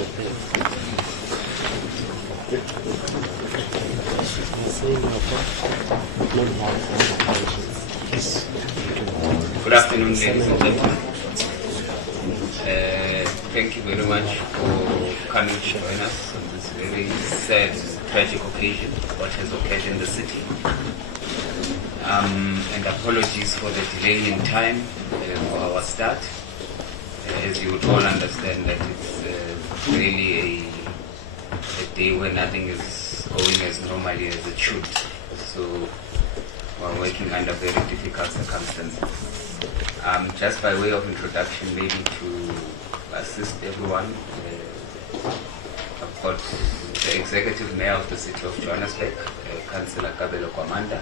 Good afternoon, ladies and gentlemen. Thank you very much for coming to join us on this very sad, tragic occasion, what has occurred in the city. And apologies for the delay in time for our start. As you would all understand that it's really a day where nothing is going as normally as it should. So we're working under very difficult circumstances. Just by way of introduction, maybe to assist everyone, I've got the Executive Mayor of the City of Johannesburg, Councillor Kabelo Kwamanda.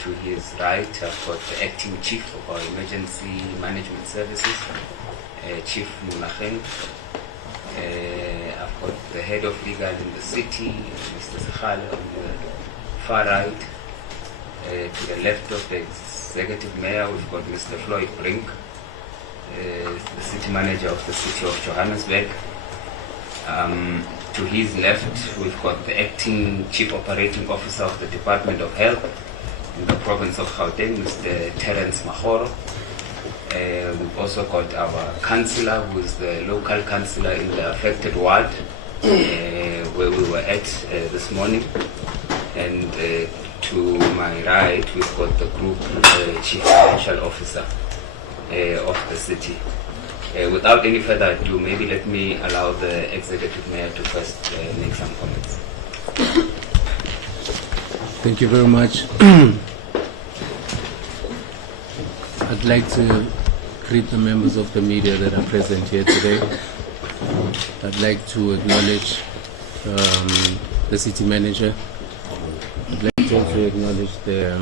To his right, I've got the Acting Chief of our Emergency Management Services, Chief Munacheng. I've got the Head of Legal in the City, Mr. Sekhale, on the far right. To the left of the Executive Mayor, we've got Mr. Floyd Brink, the City Manager of the City of Johannesburg. To his left, we've got the Acting Chief Operating Officer of the Department of Health in the province of Gauteng, Mr. Terence Mahoro. We've also got our councillor, who is the local councillor in the affected ward, where we were at this morning. And to my right, we've got the Group Chief Financial Officer of the city. Without any further ado, maybe let me allow the Executive Mayor to first make some comments. Thank you very much. I'd like to greet the members of the media that are present here today. I'd like to acknowledge the City Manager. I'd like to also acknowledge the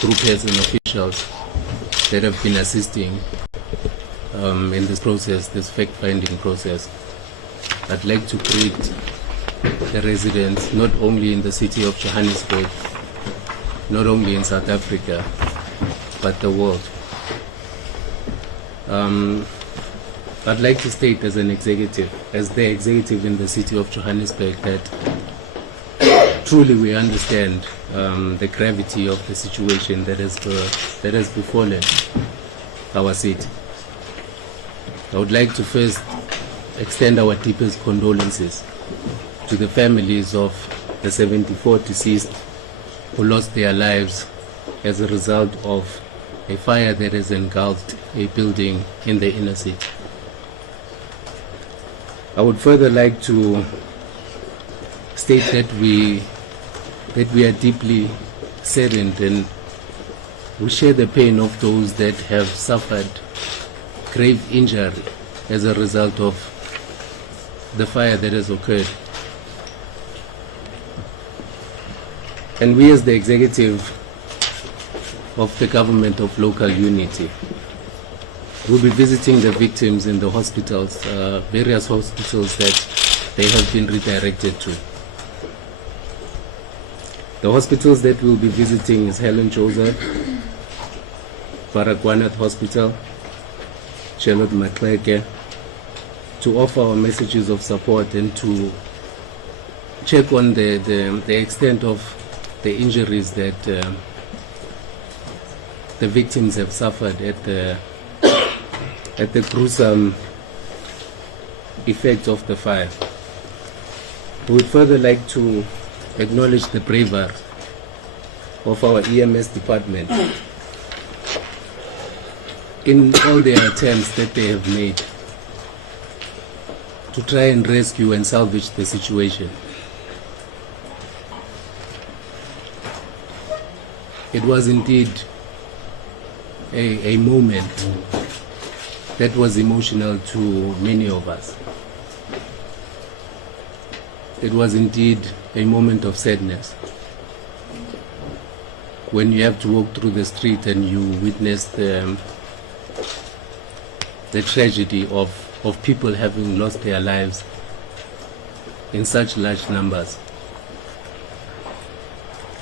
group heads and officials that have been assisting in this process, this fact-finding process. I'd like to greet the residents, not only in the city of Johannesburg, not only in South Africa, but the world. I'd like to state as an executive, as the executive in the city of Johannesburg, that truly we understand the gravity of the situation that has befallen our city. I would like to first extend our deepest condolences to the families of the 74 deceased who lost their lives as a result of a fire that has engulfed a building in the inner city. I would further like to state that we are deeply saddened, and we share the pain of those that have suffered grave injury as a result of the fire that has occurred. And we, as the executive of the government of local unity, will be visiting the victims in the hospitals, various hospitals that they have been redirected to. The hospitals that we'll be visiting is Helen Joseph, Baragwanath Hospital, Charlotte Macleke, to offer our messages of support and to check on the extent of the injuries that the victims have suffered at the gruesome effects of the fire. We would further like to acknowledge the bravery of our EMS department in all their attempts that they have made to try and rescue and salvage the situation. It was indeed a moment that was emotional to many of us. It was indeed a moment of sadness when you have to walk through the street and you witness the tragedy of people having lost their lives in such large numbers.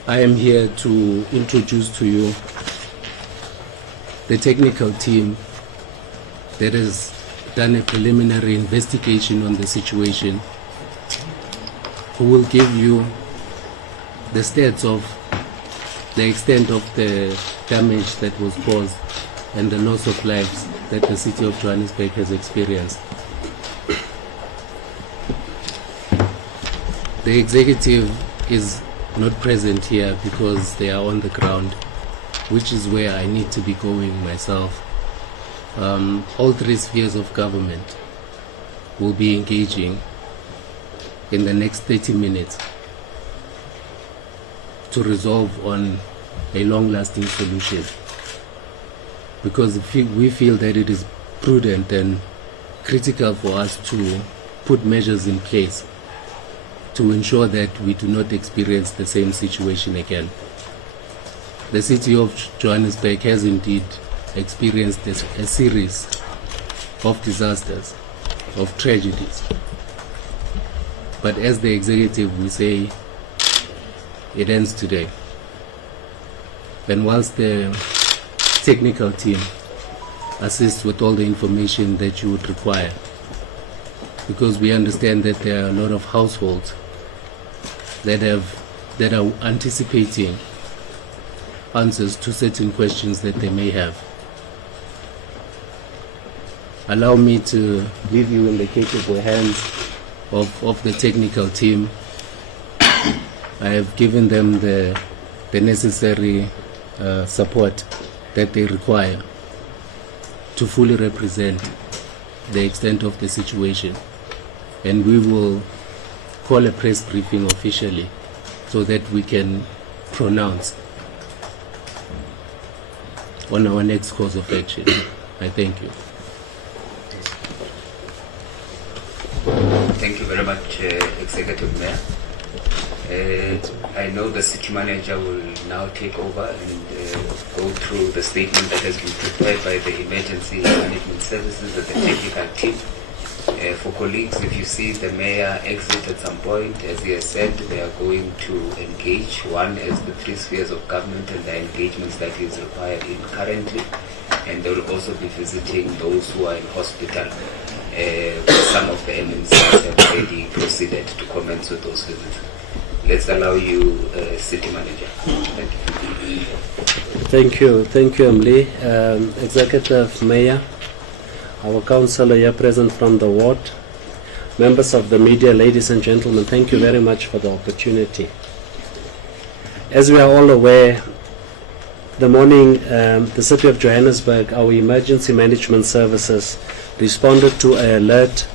I am here to introduce to you the technical team that has done a preliminary investigation on the situation, who will give you the stats of the extent of the damage that was caused and the loss of lives that the city of Johannesburg has experienced. The executive is not present here because they are on the ground, which is where I need to be going myself. All three spheres of government will be engaging in the next 30 minutes to resolve on a long-lasting solution, because we feel that it is prudent and critical for us to put measures in place to ensure that we do not experience the same situation again. The city of Johannesburg has indeed experienced a series of disasters, of tragedies. But as the executive, we say it ends today. And whilst the technical team assists with all the information that you would require, because we understand that there are a lot of households that are anticipating answers to certain questions that they may have. Allow me to leave you in the capable hands of the technical team. I have given them the necessary support that they require to fully represent the extent of the situation, and we will call a press briefing officially so that we can pronounce on our next course of action. I thank you. Thank you very much, Executive Mayor. I know the city manager will now take over and go through the statement that has been prepared by the emergency management services and the technical team. For colleagues, if you see the mayor exit at some point, as he has said, they are going to engage. One is the three spheres of government and the engagements that he is required in currently, and they will also be visiting those who are in hospital. Some of the MMCs have already proceeded to commence with those visits. Let's allow you, City Manager. Thank you. Thank you, Emily. Executive Mayor, our councillor here present from the ward, members of the media, ladies and gentlemen, thank you very much for the opportunity. As we are all aware, the morning, the city of Johannesburg, our emergency management services responded to an alert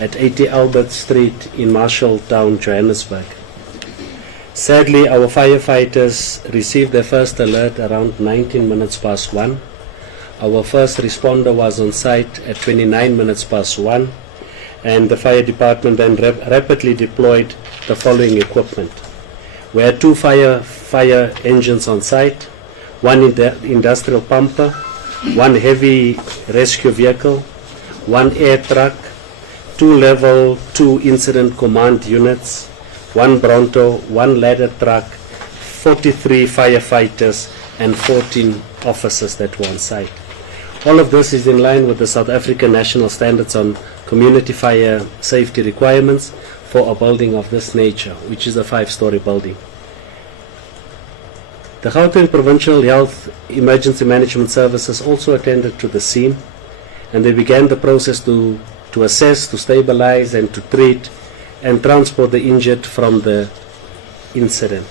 at 80 Albert Street in Marshalltown, Johannesburg. Sadly, our firefighters received their first alert around 19 minutes past 1. Our first responder was on site at 29 minutes past 1, and the fire department then rapidly deployed the following equipment. We had two fire engines on site, one industrial pumper, one heavy rescue vehicle, one air truck, two level 2 incident command units, one Bronto, one ladder truck, 43 firefighters and 14 officers that were on site. All of this is in line with the South African National Standards on Community Fire Safety Requirements for a building of this nature, which is a 5-story building. The Gauteng Provincial Health Emergency Management Services also attended to the scene, and they began the process to assess, to stabilize and to treat and transport the injured from the incident.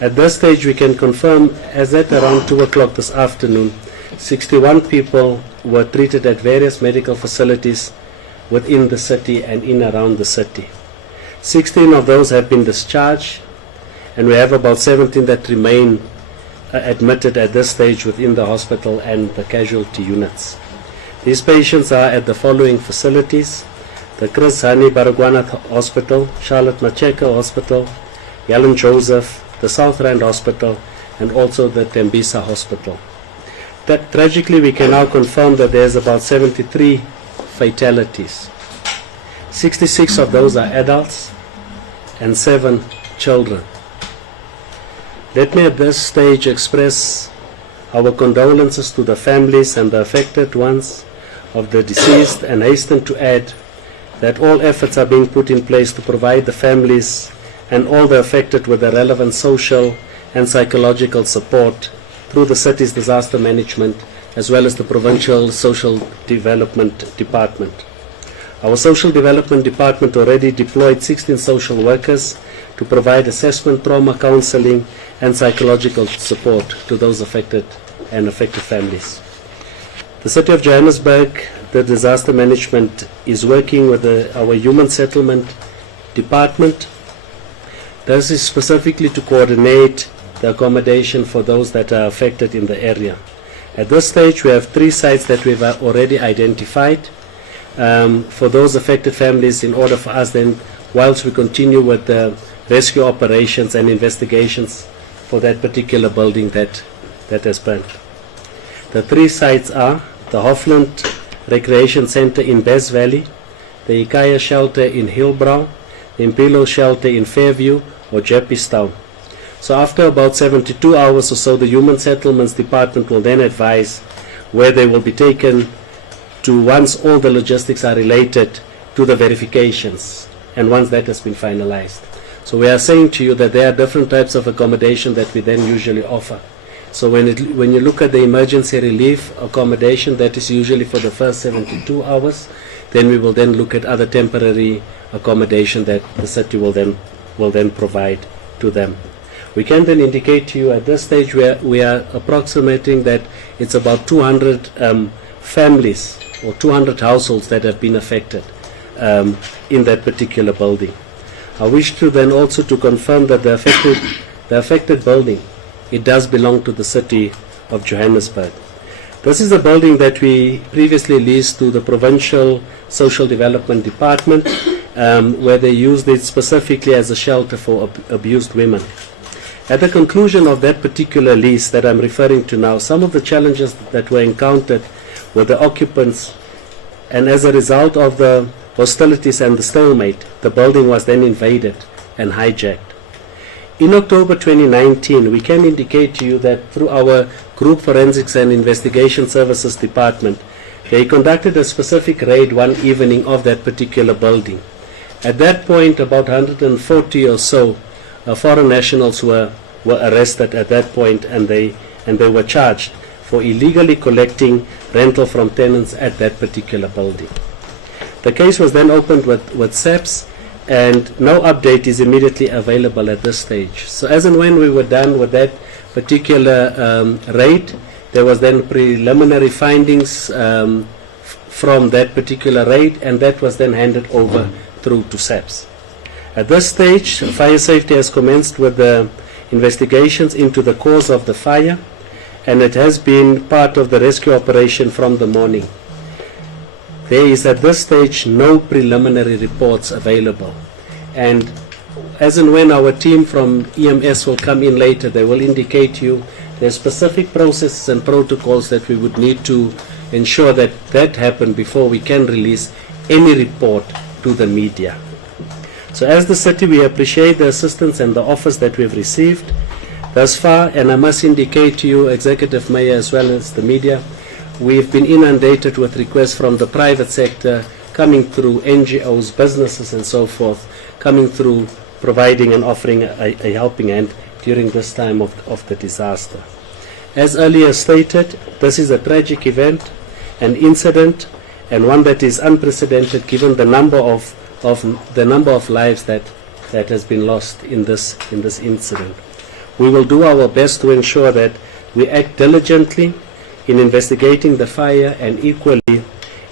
At this stage we can confirm, as at around 2 o'clock this afternoon, 61 people were treated at various medical facilities within the city and in around the city. 16 of those have been discharged, and we have about 17 that remain admitted at this stage within the hospital and the casualty units. These patients are at the following facilities: the Chris Hani Baragwanath Hospital, Charlotte Macheka Hospital, Yalon Joseph, the South Rand Hospital, and also the Tembisa Hospital. Tragically, we can now confirm that there's about 73 fatalities. 66 of those are adults and 7 children. Let me at this stage express our condolences to the families and the affected ones, of the deceased, and hasten to add that all efforts are being put in place to provide the families and all the affected with the relevant social and psychological support through the city's disaster management as well as the provincial social development department. Our social development department already deployed 16 social workers to provide assessment, trauma counseling and psychological support to those affected and affected families. The City of Johannesburg, the disaster management, is working with our human settlement department. This is specifically to coordinate the accommodation for those that are affected in the area. At this stage, we have 3 sites that we've already identified for those affected families, in order for us then, whilst we continue with the rescue operations and investigations for that particular building that has burned. The 3 sites are the Hofland Recreation Center in Bess Valley, the Ikaya Shelter in Hillbrow, the Impilo Shelter in Fairview or Jeppestown. So after about 72 hours or so, the Human Settlements Department will then advise where they will be taken to once all the logistics are related to the verifications and once that has been finalized. So we are saying to you that there are different types of accommodation that we then usually offer. So when you look at the emergency relief accommodation, that is usually for the first 72 hours, then we will then look at other temporary accommodation that the city will then provide to them. We can then indicate to you at this stage where we are approximating that it's about 200 families or 200 households that have been affected in that particular building. I wish to then also to confirm that the affected building, it does belong to the City of Johannesburg. This is a building that we previously leased to the Provincial Social Development Department, where they used it specifically as a shelter for abused women. At the conclusion of that particular lease that I'm referring to now, some of the challenges that were encountered were the occupants, and as a result of the hostilities and the stalemate, the building was then invaded and hijacked. In October 2019, we can indicate to you that through our Group Forensics and Investigation Services Department, they conducted a specific raid one evening of that particular building. At that point, about 140 or so foreign nationals were arrested at that point, and they were charged for illegally collecting rental from tenants at that particular building. The case was then opened with SAPS, and no update is immediately available at this stage. So as and when we were done with that particular raid, there was then preliminary findings from that particular raid, and that was then handed over through to SAPS. At this stage, fire safety has commenced with the investigations into the cause of the fire, and it has been part of the rescue operation from the morning. There is at this stage no preliminary reports available, and as and when our team from EMS will come in later, they will indicate to you there are specific processes and protocols that we would need to ensure that happen before we can release any report to the media. So as the city, we appreciate the assistance and the offers that we've received thus far, and I must indicate to you, Executive Mayor, as well as the media, we've been inundated with requests from the private sector coming through, NGOs, businesses and so forth, coming through, providing and offering a helping hand during this time of the disaster. As earlier stated, this is a tragic event, an incident, and one that is unprecedented given the number of lives that has been lost in this incident. We will do our best to ensure that we act diligently in investigating the fire and equally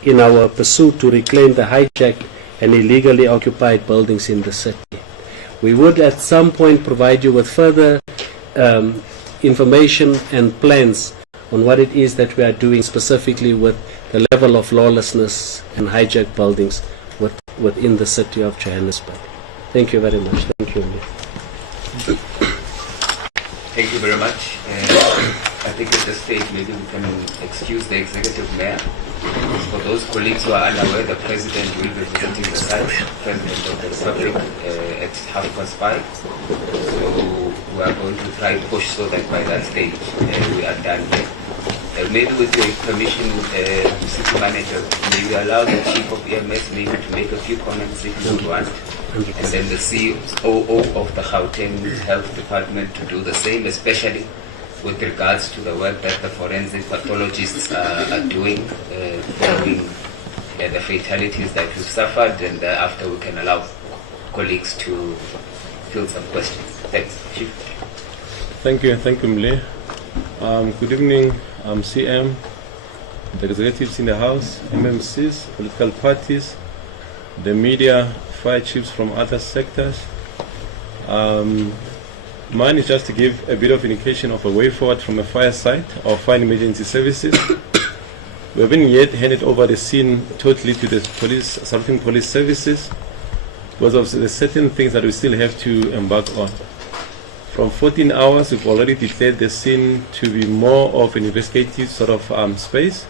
in our pursuit to reclaim the hijacked and illegally occupied buildings in the city. We would at some point provide you with further information and plans on what it is that we are doing specifically with the level of lawlessness and hijacked buildings within the City of Johannesburg. Thank you very much. Thank you. Thank you very much. I think at this stage maybe we can excuse the Executive Mayor. For those colleagues who are unaware, the President will be visiting the site, President of the Republic, at 5:30. So we are going to try to push so that by that stage we are done here. Maybe with your permission, City Manager, may we allow the Chief of EMS maybe to make a few comments if you would want, and then the COO of the Gauteng Health Department to do the same, especially with regards to the work that the forensic pathologists are doing following the fatalities that we've suffered, and after we can allow colleagues to field some questions. Thanks, Chief. Thank you, Mle. Good evening, CM, the executives in the House, MMCs, political parties, the media, fire chiefs from other sectors. Mine is just to give a bit of indication of a way forward from a fire site or fire emergency services. We haven't yet handed over the scene totally to the police, Southern Police Services, because of the certain things that we still have to embark on. From 14 hours, we've already declared the scene to be more of an investigative sort of space.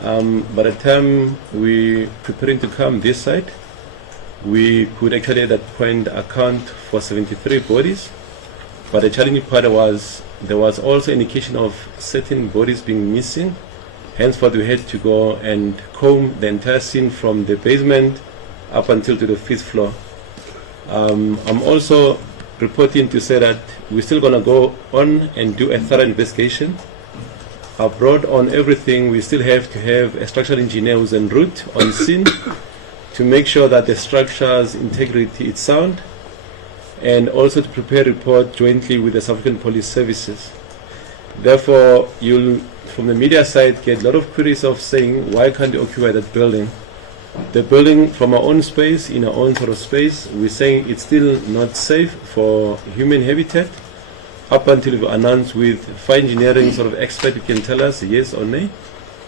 By the time we're preparing to come this side, we could actually at that point account for 73 bodies. But the challenging part was there was also indication of certain bodies being missing. Henceforth, we had to go and comb the entire scene from the basement up until to the 5th floor. I'm also reporting to say that we're still going to go on and do a thorough investigation. Abroad on everything, we still have to have a structural engineer who's en route on scene to make sure that the structure's integrity is sound, and also to prepare a report jointly with the South African Police Services. Therefore, you'll, from the media side, get a lot of queries of saying, why can't you occupy that building? The building, from our own space, in our own sort of space, we're saying it's still not safe for human habitat. Up until we've announced with fire engineering sort of expert who can tell us yes or no,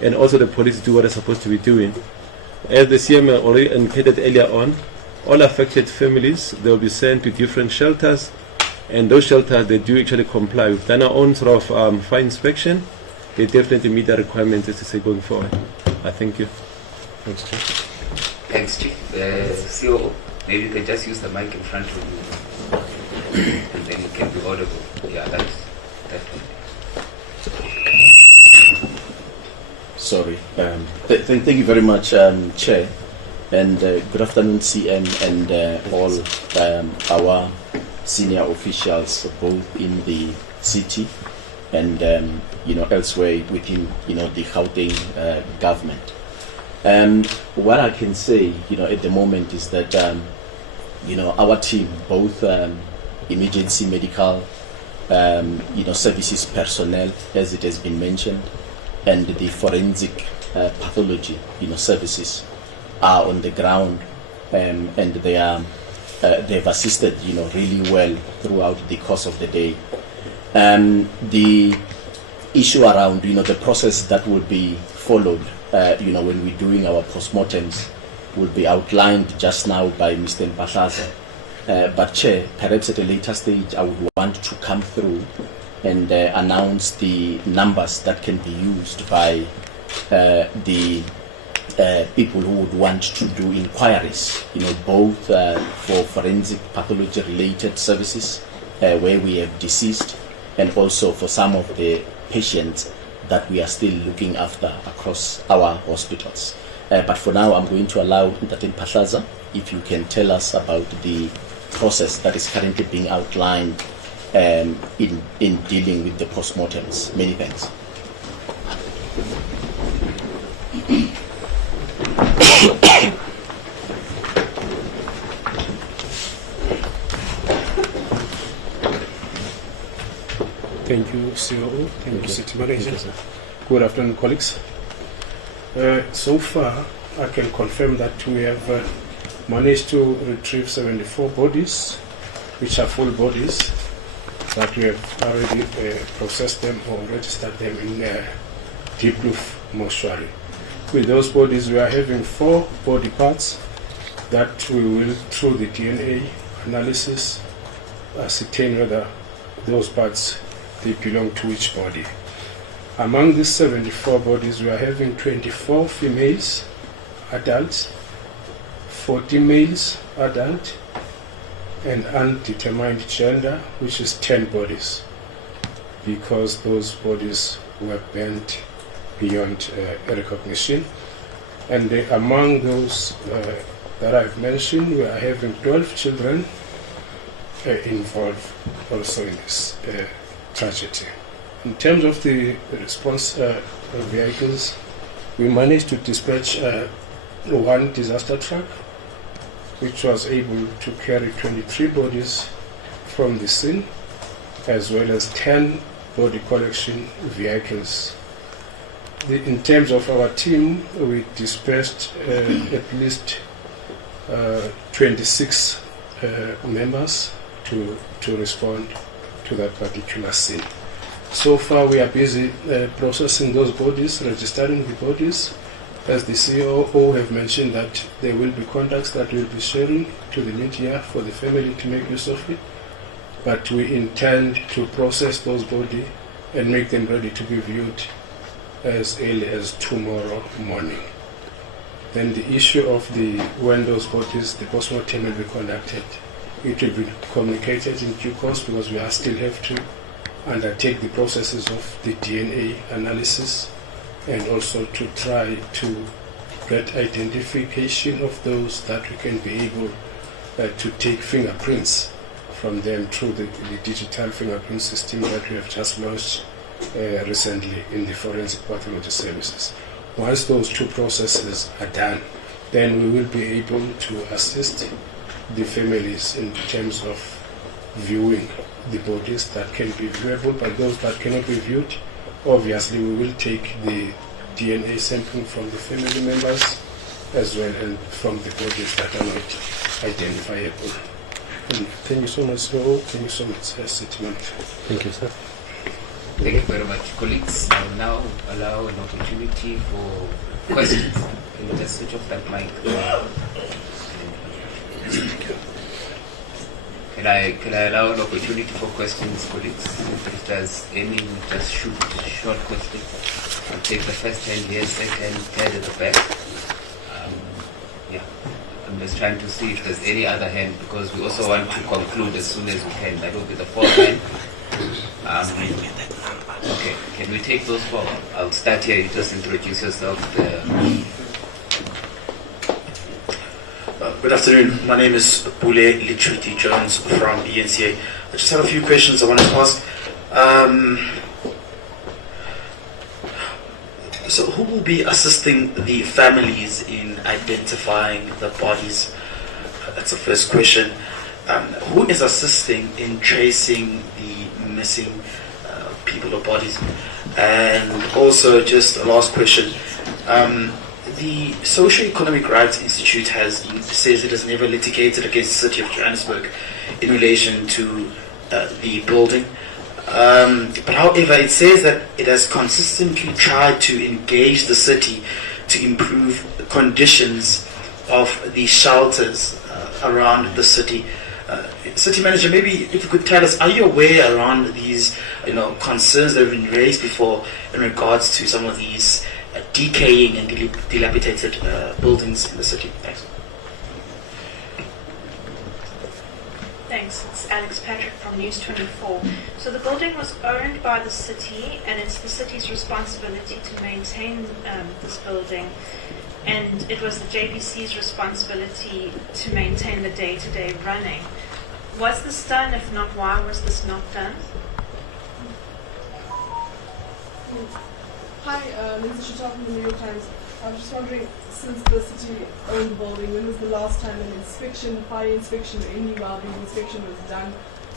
and also the police do what they're supposed to be doing. As the CM already indicated earlier on, all affected families, they will be sent to different shelters, and those shelters, they do actually comply. We've done our own sort of fire inspection. They definitely meet the requirements, as to say, going forward. I thank you. Thanks, Chief. Thanks, Chief. COO, maybe you can just use the mic in front of you, and then you can be audible. Yeah, that's definitely. Sorry. Thank you very much, Chair, and good afternoon, CM, and all our senior officials, both in the city and elsewhere within the Gauteng government. What I can say at the moment is that our team, both emergency medical services personnel, as it has been mentioned, and the forensic pathology services are on the ground, and they've assisted really well throughout the course of the day. The issue around the process that would be followed when we're doing our postmortems will be outlined just now by Mr. Mphahlaza. But Chair, perhaps at a later stage I would want to come through and announce the numbers that can be used by the people who would want to do inquiries, both for forensic pathology related services where we have deceased, and also for some of the patients that we are still looking after across our hospitals. But for now, I'm going to allow Mr. Mphahlaza, if you can tell us about the process that is currently being outlined in dealing with the postmortems. Many thanks. Thank you, COO. Thank you, City Manager. Good afternoon, colleagues. So far, I can confirm that we have managed to retrieve 74 bodies, which are full bodies, that we have already processed them or registered them in Deep Roof Mortuary. With those bodies, we are having 4 body parts that we will, through the DNA analysis, ascertain whether those parts they belong to which body. Among these 74 bodies, we are having 24 females, adults, 40 males, adult, and undetermined gender, which is 10 bodies, because those bodies were banned beyond recognition. And among those that I've mentioned, we are having 12 children involved also in this tragedy. In terms of the response vehicles, we managed to dispatch one disaster truck, which was able to carry 23 bodies from the scene, as well as 10 body collection vehicles. In terms of our team, we dispatched at least 26 members to respond to that particular scene. So far, we are busy processing those bodies, registering the bodies. As the COO have mentioned, that there will be contacts that we'll be sharing to the media for the family to make use of it. But we intend to process those bodies and make them ready to be viewed as early as tomorrow morning. Then the issue of when those bodies, the postmortem will be conducted, it will be communicated in due course, because we still have to undertake the processes of the DNA analysis and also to try to get identification of those that we can be able to take fingerprints from them through the digital fingerprint system that we have just launched recently in the forensic pathology services. Once those two processes are done, then we will be able to assist the families in terms of viewing the bodies that can be viewable. But those that cannot be viewed, obviously we will take the DNA sampling from the family members as well, and from the bodies that are not identifiable. And thank you so much, COO. Thank you so much, City Manager. Thank you, sir. Thank you very much, colleagues. I will now allow an opportunity for questions. Can you just switch off that mic? Can I allow an opportunity for questions, colleagues? If there's any, just shoot short questions. I'll take the first hand here, second, third at the back. Yeah, I'm just trying to see if there's any other hand, because we also want to conclude as soon as we can. That will be the fourth hand. Okay, can we take those four? I'll start here. You just introduce yourself. Good afternoon. My name is Bule Litruti Jones from ENCA. I just have a few questions I wanted to ask. So who will be assisting the families in identifying the bodies? That's the first question. Who is assisting in tracing the missing people or bodies? And also, just a last question. The Socio-Economic Rights Institute says it has never litigated against the city of Johannesburg in relation to the building. But however, it says that it has consistently tried to engage the city to improve the conditions of the shelters around the city. City manager, maybe if you could tell us, are you aware around these concerns that have been raised before in regards to some of these decaying and dilapidated buildings in the city? Thanks. Thanks. It's Alex Patrick from News 24. So the building was owned by the city, and it's the city's responsibility to maintain this building. And it was the JPC's responsibility to maintain the day-to-day running. Was this done? If not, why was this not done? Hi, Lindsay Shutar from the New York Times. I was just wondering, since the city owned the building, when was the last time an inspection, fire inspection, or any well-being inspection was done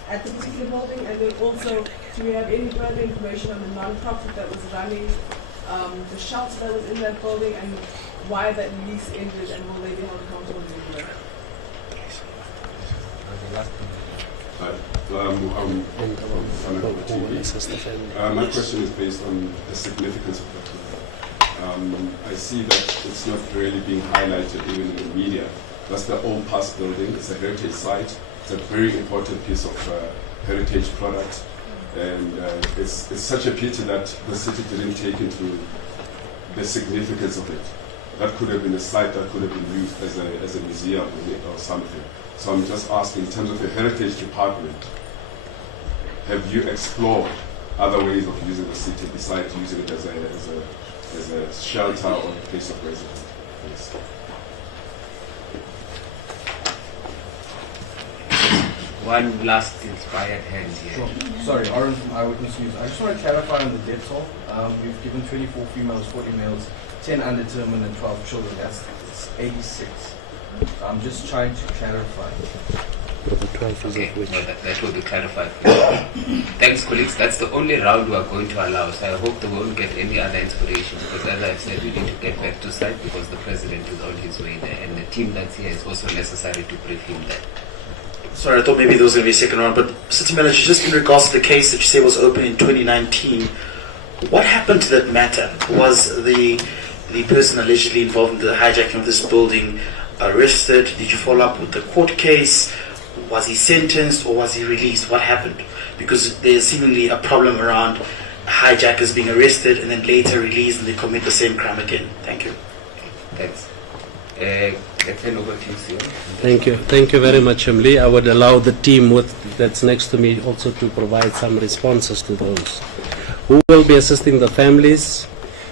at the particular building? And then also, do we have any further information on the non-profit that was running the shelter that was in that building, and why that lease ended, and will they be held accountable for that? My question is based on the significance of the building. I see that it's not really being highlighted even in the media. That's the old past building. It's a heritage site. It's a very important piece of heritage product, and it's such a pity that the city didn't take into the significance of it. That could have been a site that could have been used as a museum or something. So I'm just asking, in terms of the heritage department, have you explored other ways of using the city besides using it as a shelter or a place of residence? Yes. One last inspired hand here. Sure. Sorry, Aaron from Eyewitness News. I just want to clarify on the death toll. We've given 24 females, 40 males, 10 undetermined, and 12 children. That's 86. I'm just trying to clarify. Okay, no, that will be clarified. Thanks, colleagues. That's the only round we are going to allow. So I hope they won't get any other inspiration, because as I've said, we need to get back to site because the president is on his way there, and the team that's here is also necessary to brief him there. Sorry, I thought maybe there was going to be a second round, but City Manager, just in regards to the case that you say was open in 2019, what happened to that matter? Was the person allegedly involved in the hijacking of this building arrested? Did you follow up with the court case? Was he sentenced or was he released? What happened? Because there's seemingly a problem around hijackers being arrested and then later released and they commit the same crime again. Thank you. Thanks. Let's hand over to you, Sir. Thank you very much, Emily. I would allow the team that's next to me also to provide some responses to those. Who will be assisting the families?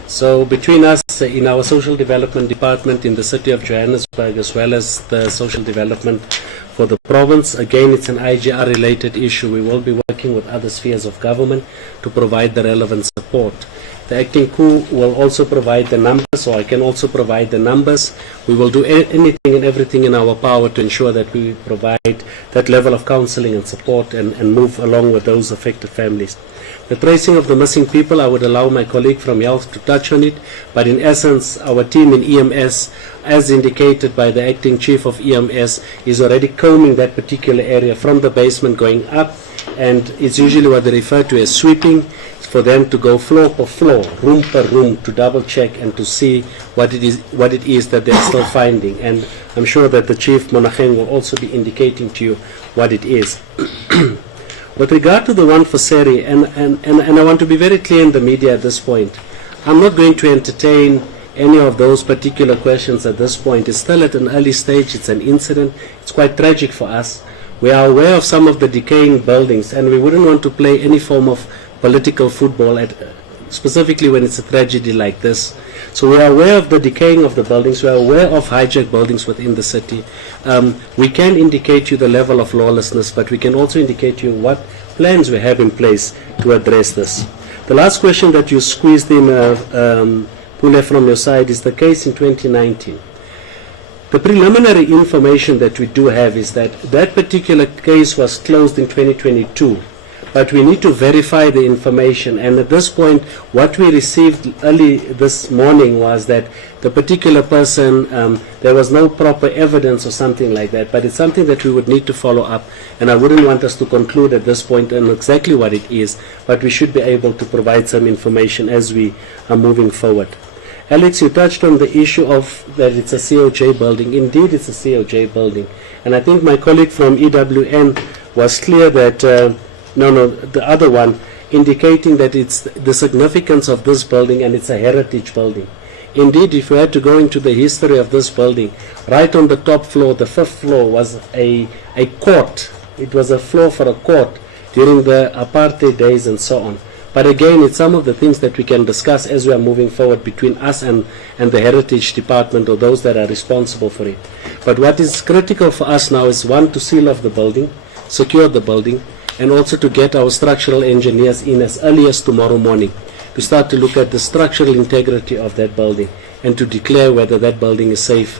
So between us in our social development department in the city of Johannesburg, as well as the social development for the province, again it's an IGR related issue. We will be working with other spheres of government to provide the relevant support. The acting coup will also provide the numbers, so I can also provide the numbers. We will do anything and everything in our power to ensure that we provide that level of counseling and support and move along with those affected families. The tracing of the missing people, I would allow my colleague from Health to touch on it, but in essence, our team in EMS, as indicated by the acting chief of EMS, is already combing that particular area from the basement going up, and it's usually what they refer to as sweeping, for them to go floor per floor, room per room, to double check and to see what it is that they're still finding. And I'm sure that the Chief Monageng will also be indicating to you what it is. With regard to the one for Seri, and I want to be very clear in the media at this point, I'm not going to entertain any of those particular questions at this point. It's still at an early stage. It's an incident. It's quite tragic for us. We are aware of some of the decaying buildings, and we wouldn't want to play any form of political football, specifically when it's a tragedy like this. So we are aware of the decaying of the buildings. We are aware of hijacked buildings within the city. We can indicate you the level of lawlessness, but we can also indicate you what plans we have in place to address this. The last question that you squeezed in, Pule, from your side, is the case in 2019. The preliminary information that we do have is that that particular case was closed in 2022. But we need to verify the information, and at this point what we received early this morning was that the particular person, there was no proper evidence or something like that, but it's something that we would need to follow up, and I wouldn't want us to conclude at this point on exactly what it is, but we should be able to provide some information as we are moving forward. Alex, you touched on the issue of that it's a COJ building. Indeed, it's a COJ building, and I think my colleague from EWN was clear that the other one, indicating that it's the significance of this building and it's a heritage building. Indeed, if we had to go into the history of this building, right on the top floor, the 5th floor, was a court. It was a floor for a court during the apartheid days and so on. But again, it's some of the things that we can discuss as we are moving forward between us and the Heritage Department or those that are responsible for it. But what is critical for us now is, one, to seal off the building, secure the building, and also to get our structural engineers in as early as tomorrow morning to start to look at the structural integrity of that building and to declare whether that building is safe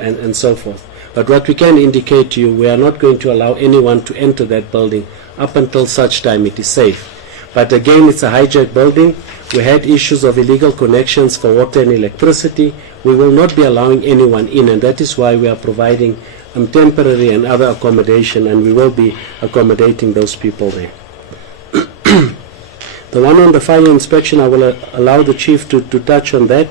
and so forth. But what we can indicate to you, we are not going to allow anyone to enter that building up until such time it is safe. But again, it's a hijacked building. We had issues of illegal connections for water and electricity. We will not be allowing anyone in, and that is why we are providing temporary and other accommodation, and we will be accommodating those people there. The one on the fire inspection, I will allow the chief to touch on that.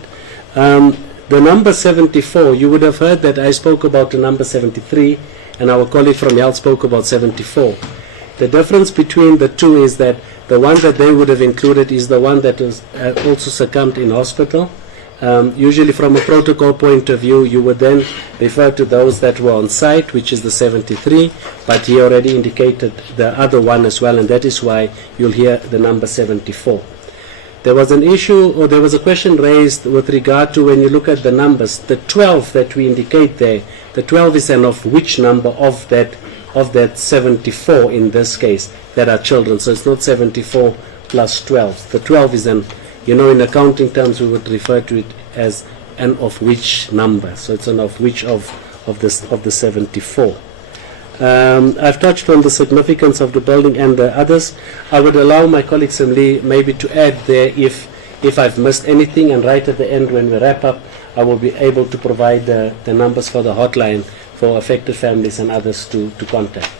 The number 74, you would have heard that I spoke about the number 73, and our colleague from Health spoke about 74. The difference between the two is that the one that they would have included is the one that was also succumbed in hospital. Usually from a protocol point of view, you would then refer to those that were on site, which is the 73, but he already indicated the other one as well, and that is why you'll hear the number 74. There was an issue, or there was a question raised with regard to, when you look at the numbers, the 12 that we indicate there, the 12 is an of which number of that 74 in this case that are children. So it's not 74 plus 12. The 12 is an, in accounting terms we would refer to it as an of which number. So it's an of which of the 74. I've touched on the significance of the building and the others. I would allow my colleague Semli maybe to add there if I've missed anything, and right at the end when we wrap up I will be able to provide the numbers for the hotline for affected families and others to contact.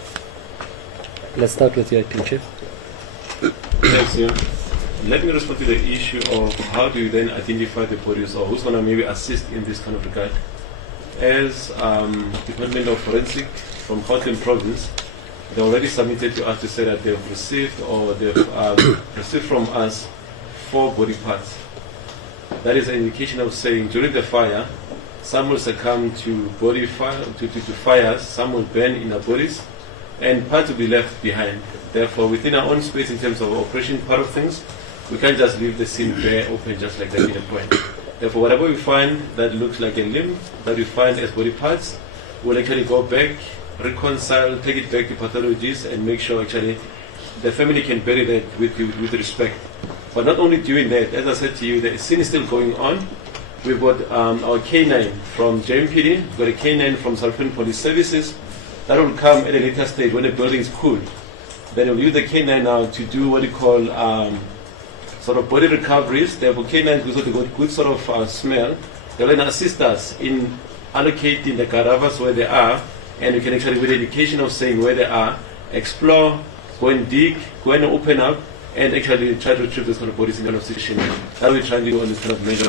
Let's start with you, Acting Chief. Thanks, yeah. Let me respond to the issue of how do you then identify the bodies, or who's going to maybe assist in this kind of regard. As Department of Forensic from Gauteng Province, they already submitted to us to say that they've received received from us 4 body parts. That is an indication of saying during the fire, some will succumb to body fire, to fires, some will burn in their bodies, and parts will be left behind. Therefore, within our own space in terms of operation part of things, we can't just leave the scene bare open just like that in a point. Therefore, whatever we find that looks like a limb, that we find as body parts, we'll actually go back, reconcile, take it back to pathologists, and make sure actually the family can bury that with respect. But not only doing that, as I said to you, the scene is still going on. We've got our K9 from JMPD, we've got a K9 from South African Police Services. That will come at a later stage when the building is cooled. Then we'll use the K9 now to do what we call sort of body recoveries. Therefore, K9 because they've got good sort of smell. They will then assist us in allocating the caravans where they are, and we can actually, with the indication of saying where they are, explore, go and dig, go and open up, and actually try to retrieve this kind of bodies in kind of situation. That we're trying to do on this kind of measure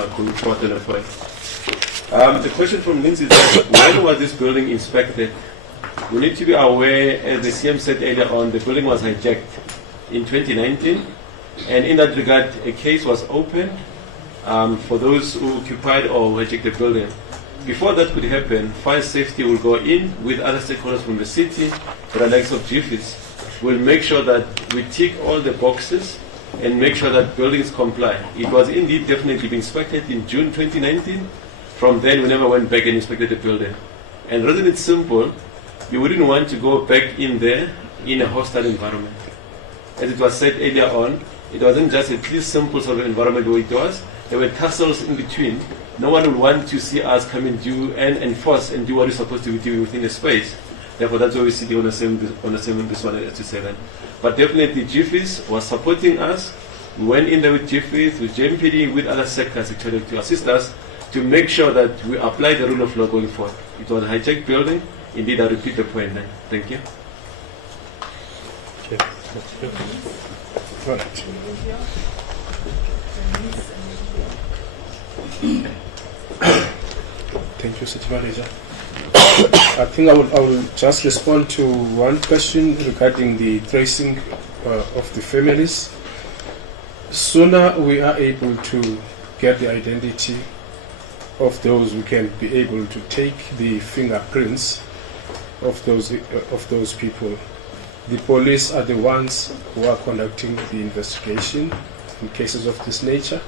the question from Lindsay is that when was this building inspected? We need to be aware, as the CM said earlier on, the building was hijacked in 2019, and in that regard, a case was opened for those who occupied or hijacked the building. Before that could happen, fire safety will go in with other stakeholders from the city, the likes of GFIS. We'll make sure that we tick all the boxes and make sure that buildings comply. It was indeed definitely being inspected in June 2019. From then, we never went back and inspected the building. And rather than it's simple, you wouldn't want to go back in there in a hostile environment. As it was said earlier on, it wasn't just a simple sort of environment where it was. There were tussles in between. No one would want to see us come and do and enforce and do what we're supposed to be doing within a space. Therefore, that's why we're sitting on the same this one to say that. But definitely, GFIS was supporting us. We went in there with GFIS, with JMPD, with other sectors actually to assist us to make sure that we apply the rule of law going forward. It was a hijacked building. Indeed, I repeat the point then. Thank you. All right. Thank you, City Manager. I think I will just respond to one question regarding the tracing of the families. Sooner we are able to get the identity of those, we can be able to take the fingerprints of those people. The police are the ones who are conducting the investigation in cases of this nature,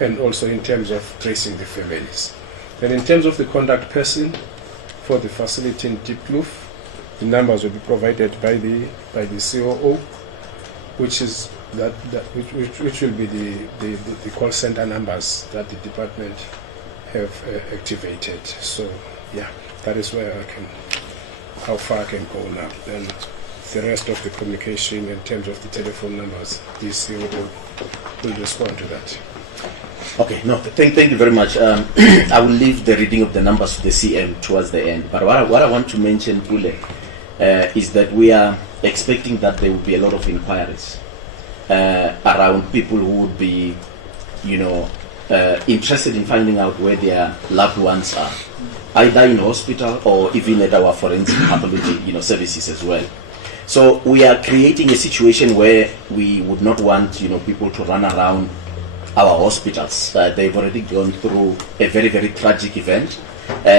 and also in terms of tracing the families. And in terms of the contact person for the facility in Diepkloof, the numbers will be provided by the COO, which is which will be the call center numbers that the department have activated. So yeah, that is where how far I can go now. Then the rest of the communication in terms of the telephone numbers, the COO will respond to that. Okay, no, thank you very much. I will leave the reading of the numbers to the CM towards the end. But what I want to mention, Pule, is that we are expecting that there will be a lot of inquiries around people who would be, interested in finding out where their loved ones are, either in hospital or even at our forensic pathology, services as well. So we are creating a situation where we would not want, people to run around our hospitals. They've already gone through a very, very tragic event.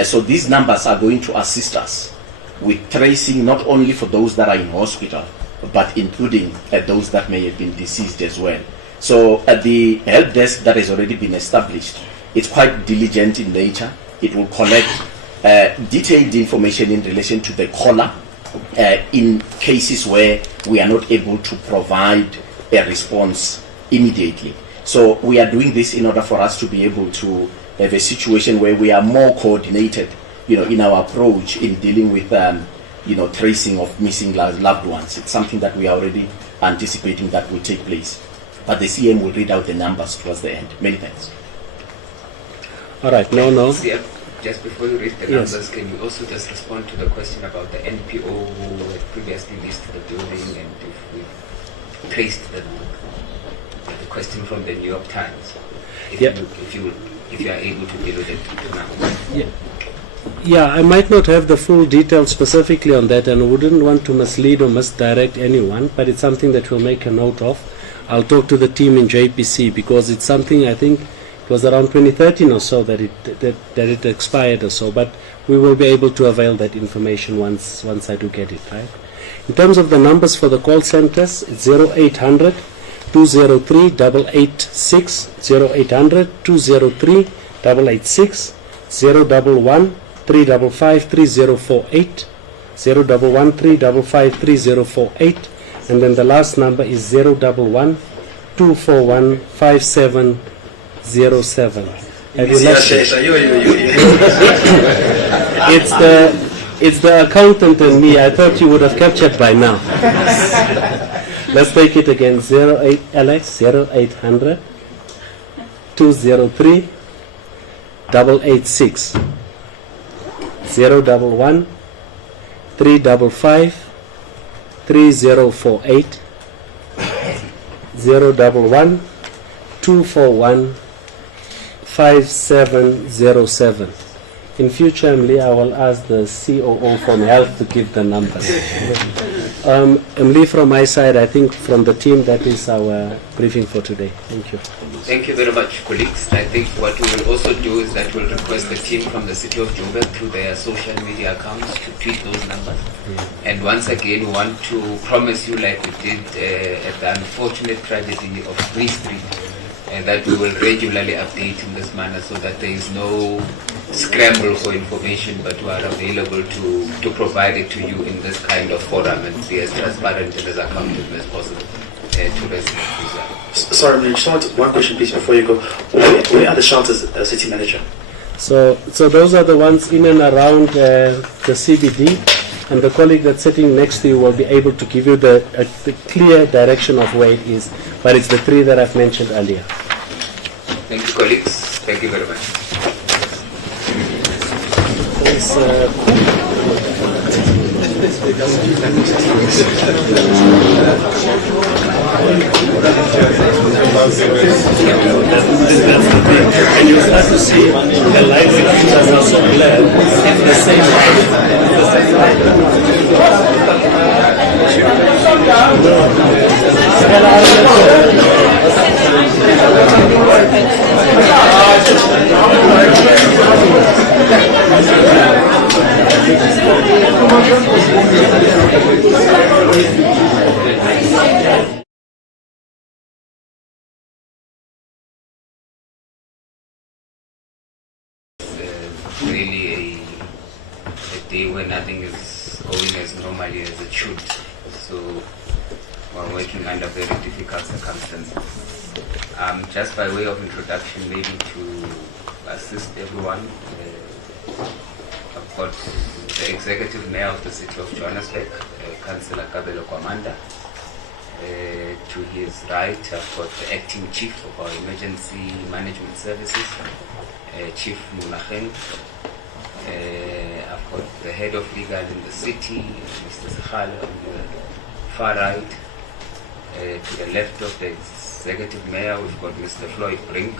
So these numbers are going to assist us with tracing not only for those that are in hospital, but including those that may have been deceased as well. So the help desk that has already been established, it's quite diligent in nature. It will collect detailed information in relation to the caller in cases where we are not able to provide a response immediately. So we are doing this in order for us to be able to have a situation where we are more coordinated, in our approach in dealing with, tracing of missing loved ones. It's something that we are already anticipating that will take place. But the CM will read out the numbers towards the end. Many thanks. All right, no. Yeah, just before you read the numbers, can you also just respond to the question about the NPO who had previously listed the building and if we traced the question from the New York Times? If you are able to deal with it now. Yeah, I might not have the full details specifically on that and wouldn't want to mislead or misdirect anyone, but it's something that we'll make a note of. I'll talk to the team in JPC because it's something I think it was around 2013 or so that it expired or so, but we will be able to avail that information once I do get it, right? In terms of the numbers for the call centers, it's 0800 203 886, 0800 203 886, 011 355 3048, 011 355 3048, and then the last number is 011 241 5707. It's the accountant and me. I thought you would have captured by now. Let's take it again. 0800 203 886, 011 355 3048, 011 241 5707. In future, Emily, I will ask the COO from Health to give the numbers. Emily, from my side, I think from the team, that is our briefing for today. Thank you. Thank you very much, colleagues. I think what we will also do is that we'll request the team from the City of Joburg through their social media accounts to tweet those numbers. And once again, we want to promise you, like we did at the unfortunate tragedy of Free Street, and that we will regularly update in this manner so that there is no scramble for information, but we are available to provide it to you in this kind of forum and be as transparent and as accountable as possible to residents. Sorry, I just want one question, please, before you go. Where are the shelters, City Manager? So those are the ones in and around the CBD, and the colleague that's sitting next to you will be able to give you the clear direction of where it is. But it's the three that I've mentioned earlier. Thank you, colleagues. Thank you very much. Thanks, and you start to see the light pictures are so clear. The same Really a day where nothing is going as normally as it should. So we're working under very difficult circumstances. Just by way of introduction, maybe to assist everyone, I've got the Executive Mayor of the City of Johannesburg, Councillor Kabelo Kwamanda. To his right, I've got the Acting Chief of our Emergency Management Services, Chief Munacheng. I've got the Head of Legal in the City, Mr. Sakhale, on the far right. To the left of the Executive Mayor, we've got Mr. Floyd Brink,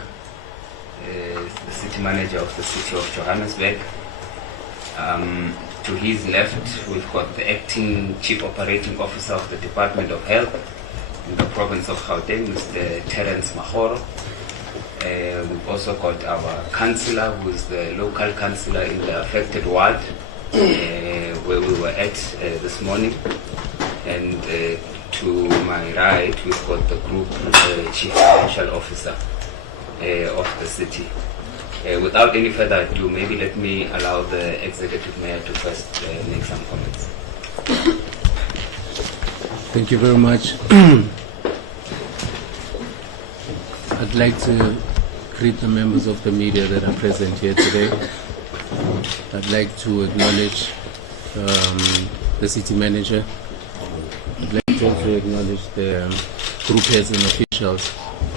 the City Manager of the City of Johannesburg. To his left, we've got the Acting Chief Operating Officer of the Department of Health in the province of Gauteng, Mr. Terence Mahoro. We've also got our councillor, who is the local councillor in the affected ward, where we were at this morning. And to my right, we've got the group chief financial officer of the city. Without any further ado, maybe let me allow the executive mayor to first make some comments. Thank you very much. I'd like to greet the members of the media that are present here today. I'd like to acknowledge the city manager. I'd like to also acknowledge the group heads and officials